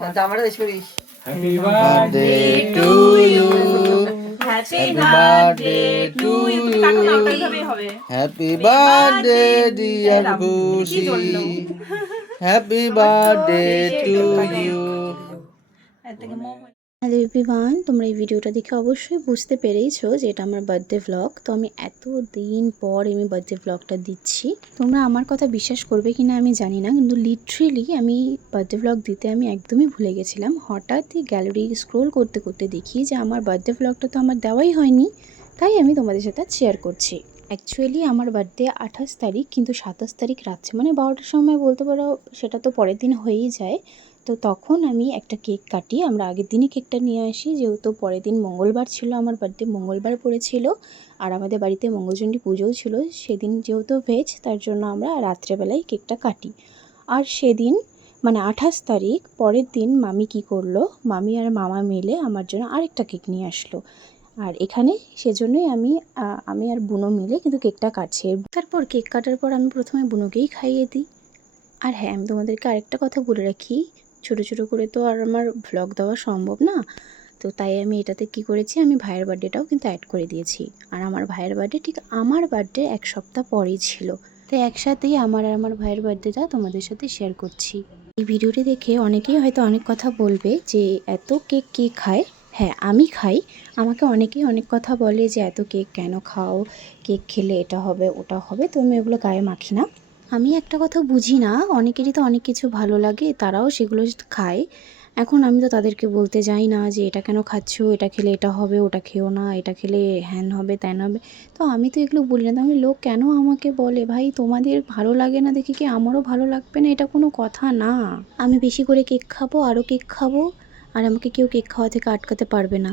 জামাটা বেশ করিস। Happy birthday to you. Happy birthday to you. Happy birthday dear Khushi. Happy birthday to you. Hello everyone, তোমরা এই ভিডিওটা দেখে অবশ্যই বুঝতে পেরেইছো যে এটা আমার বার্থডে ভ্লগ। তো আমি এত দিন পর আমি বার্থডে ভ্লগটা দিচ্ছি। তোমরা আমার কথা বিশ্বাস করবে কিনা আমি জানি না, কিন্তু লিটারেলি আমি বার্থডে ভ্লগ দিতে আমি একদমই ভুলে গেছিলাম। হঠাৎই গ্যালারি স্ক্রোল করতে করতে দেখি যে আমার বার্থডে ভ্লগটা তো আমার দেওয়াই হয়নি, তাই আমি তোমাদের সাথে শেয়ার করছি। অ্যাকচুয়ালি আমার বার্থডে 28 তারিখ, কিন্তু 27 তারিখ রাত্রে মানে 12টার সময় বলতে পারো, সেটা তো পরের দিন হয়েই যায়। তো তখন আমি একটা কেক কাটি। আমরা আগের দিনই কেকটা নিয়ে আসি, যেহেতু পরের দিন মঙ্গলবার ছিল, আমার বার্থডে মঙ্গলবার পড়েছিল, আর আমাদের বাড়িতে মঙ্গলচণ্ডী পুজোও ছিল সেদিন। যেহেতু ভেজ, তার জন্য আমরা রাত্রেবেলায় কেকটা কাটি। আর সেদিন মানে 28 তারিখ পরের দিন মামি কি করলো, মামি আর মামা মিলে আমার জন্য আরেকটা কেক নিয়ে আসলো। আর এখানে সেজন্যই আমি আর বুনো মিলে কিন্তু কেকটা কাটছি। তারপর কেক কাটার পর আমি প্রথমে বুনোকেই খাইয়ে দিই। আর হ্যাঁ, আমি তোমাদেরকে আরেকটা কথা বলে রাখি, ছোটো ছোটো করে তো আর আমার ভ্লগ দেওয়া সম্ভব না, তো তাই আমি এটাতে কি করেছি, আমি ভাইয়ের বার্থডেটাও কিন্তু অ্যাড করে দিয়েছি। আর আমার ভাইয়ের বার্থডে ঠিক আমার বার্থডে এক সপ্তাহ পরেই ছিল, তাই একসাথেই আমার আর আমার ভাইয়ের বার্থডেটা তোমাদের সাথে শেয়ার করছি। এই ভিডিওটি দেখে অনেকেই হয়তো অনেক কথা বলবে যে এত কেক কে খায়। হ্যাঁ, আমি খাই। আমাকে অনেকেই অনেক কথা বলে যে এত কেক কেন খাও, কেক খেলে এটা হবে ওটা হবে, তো আমি ওগুলো গায়ে মাখি না। আমি একটা কথা বুঝি না, অনেকেরই তো অনেক কিছু ভালো লাগে, তারাও সেগুলো খায়। এখন আমি তো তাদেরকে বলতে যাই না যে এটা কেন খাচ্ছো, এটা খেলে এটা হবে, ওটা খেও না, এটা খেলে হ্যান হবে ত্যান হবে। তো আমি তো এগুলো বলি না। তো আমি লোক কেন আমাকে বলে, ভাই তোমাদের ভালো লাগে না দেখি কি আমারও ভালো লাগবে না? এটা কোনো কথা না। আমি বেশি করে কেক খাবো, আরও কেক খাবো, আর আমাকে কেউ কেক খাওয়া থেকে আটকাতে পারবে না।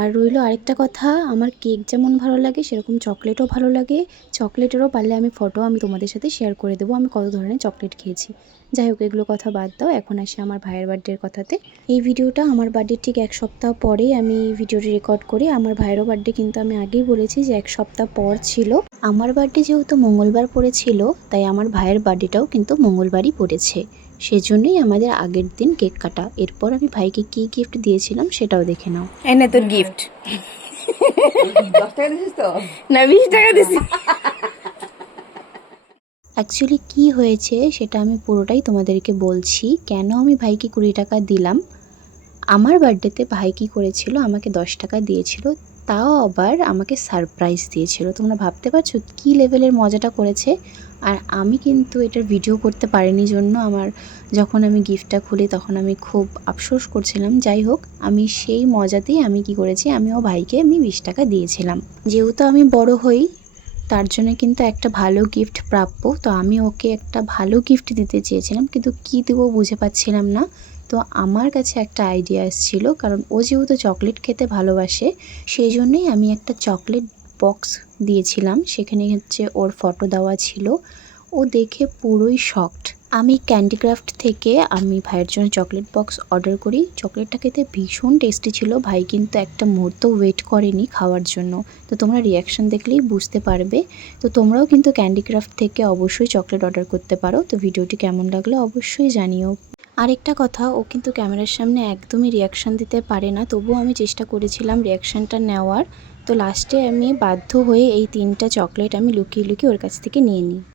আর রইলো আরেকটা কথা, আমার কেক যেমন ভালো লাগে সেরকম চকলেটও ভালো লাগে। চকলেটেরও পারলে আমি ফটো আমি তোমাদের সাথে শেয়ার করে দেবো, আমি কত ধরনের চকলেট খেয়েছি। যাই হোক, এগুলো কথা বাদ দাও, এখন আসি আমার ভাইয়ের বার্থডের কথাতে। এই ভিডিওটা আমার বার্থডের ঠিক এক সপ্তাহ পরে আমি ভিডিওটি রেকর্ড করি। আমার ভাইয়েরও বার্থডে কিন্তু আমি আগেই বলেছি যে এক সপ্তাহ পর ছিল। আমার বার্থডে যেহেতু মঙ্গলবার পড়েছিল, তাই আমার ভাইয়ের বার্থডেটাও কিন্তু মঙ্গলবারই পড়েছে। সেজন্যই আমাদের আগের দিন কেক কাটা। এরপর আমি ভাইকে কী গিফট দিয়েছিলাম সেটাও দেখে নাও। এনে তোর গিফট। 10 টাকা দিছিস তো? না, 20 টাকা দিছি। অ্যাকচুয়ালি কি হয়েছে সেটা আমি পুরোটাই তোমাদেরকে বলছি, কেন আমি ভাইকে 20 টাকা দিলাম। আমার বার্থডেতে ভাই কী করেছিল, আমাকে 10 টাকা দিয়েছিল, তাও আবার আমাকে সারপ্রাইজ দিয়েছিল। তোমরা ভাবতে পারছো কী লেভেলের মজাটা করেছে। আর আমি কিন্তু এটার ভিডিও করতে পারিনি জন্য যখন আমি গিফটটা খুলি তখন আমি খুব আফসোস করছিলাম। যাই হোক, আমি সেই মজাতেই আমি কি করেছি, আমিও ভাইকে আমি 20 টাকা দিয়েছিলাম। যেহেতু আমি বড় হই, তার জন্য কিন্তু একটা ভালো গিফট প্রাপ্য। তো আমি ওকে একটা ভালো গিফট দিতে চেয়েছিলাম, কিন্তু কী দেবো বুঝে পাচ্ছিলাম না। তো আমার কাছে একটা আইডিয়া এসেছিল, কারণ ও যেহেতু চকলেট খেতে ভালোবাসে, সেই জন্যই আমি একটা চকলেট বক্স দিয়েছিলাম। সেখানে হচ্ছে ওর ফটো দেওয়া ছিল। ও দেখে পুরোই শকড। আমি ক্যান্ডিক্রাফট থেকে আমি ভাইয়ের জন্য চকলেট বক্স অর্ডার করি। চকলেটটা খেতে ভীষণ টেস্টি ছিল। ভাই কিন্তু একটা মুহূর্ত ওয়েট করেনি খাওয়ার জন্য। তো তোমরা রিয়াকশান দেখলেই বুঝতে পারবে। তো তোমরাও কিন্তু ক্যান্ডিক্রাফট থেকে অবশ্যই চকলেট অর্ডার করতে পারো। তো ভিডিওটি কেমন লাগলো অবশ্যই জানিও। আরেকটা কথা, ও কিন্তু ক্যামেরার সামনে একদমই রিয়াকশান দিতে পারে না, তবুও আমি চেষ্টা করেছিলাম রিয়াকশানটা নেওয়ার। তো লাস্টে আমি বাধ্য হয়ে এই 3টা চকলেট আমি লুকিয়ে লুকিয়ে ওর কাছ থেকে নিয়ে নিই।